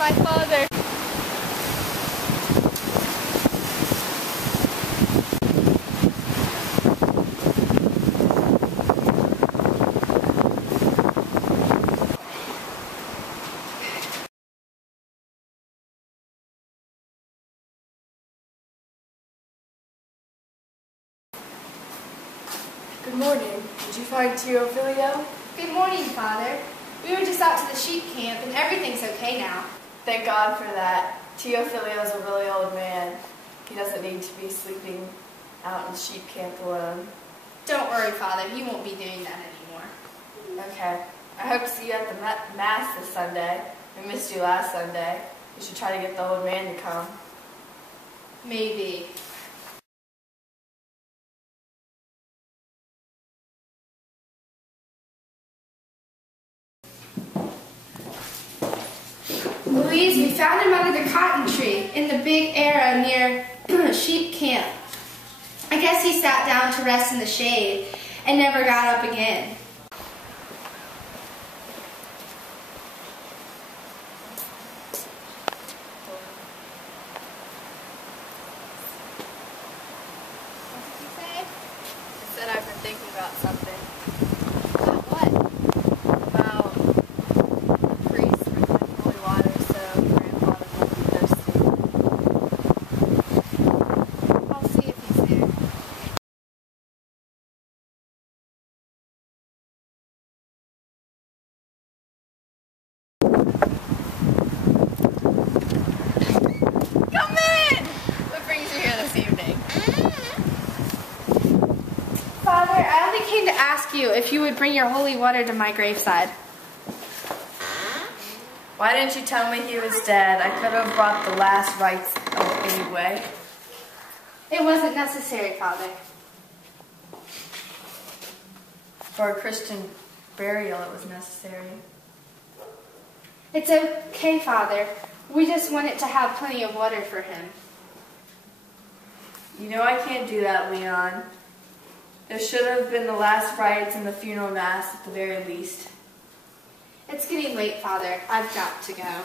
my father. Good morning. Did you find Teofilio? Good morning, Father. We were just out to the sheep camp, and everything's okay now. Thank God for that. Teofilio's a really old man. He doesn't need to be sleeping out in sheep camp alone. Don't worry, Father. He won't be doing that anymore. Okay. I hope to see you at the Mass this Sunday. We missed you last Sunday. You should try to get the old man to come. Maybe. Louise, we found him under the cotton tree in the big arrow near sheep camp. I guess he sat down to rest in the shade and never got up again. What did you say? I said I've been thinking about something. About what? About priests sprinkling holy water so grandfather won't be thirsty. I'll see if he's there. Come in! What brings you here this evening? Father, I only came to ask you if you would bring your holy water to my graveside. Why didn't you tell me he was dead? I could have brought the last rites anyway. It wasn't necessary, Father. For a Christian burial, it was necessary. It's okay, Father. We just wanted to have plenty of water for him. You know I can't do that, Leon. There should have been the last rites and the funeral mass at the very least. It's getting late, Father. I've got to go.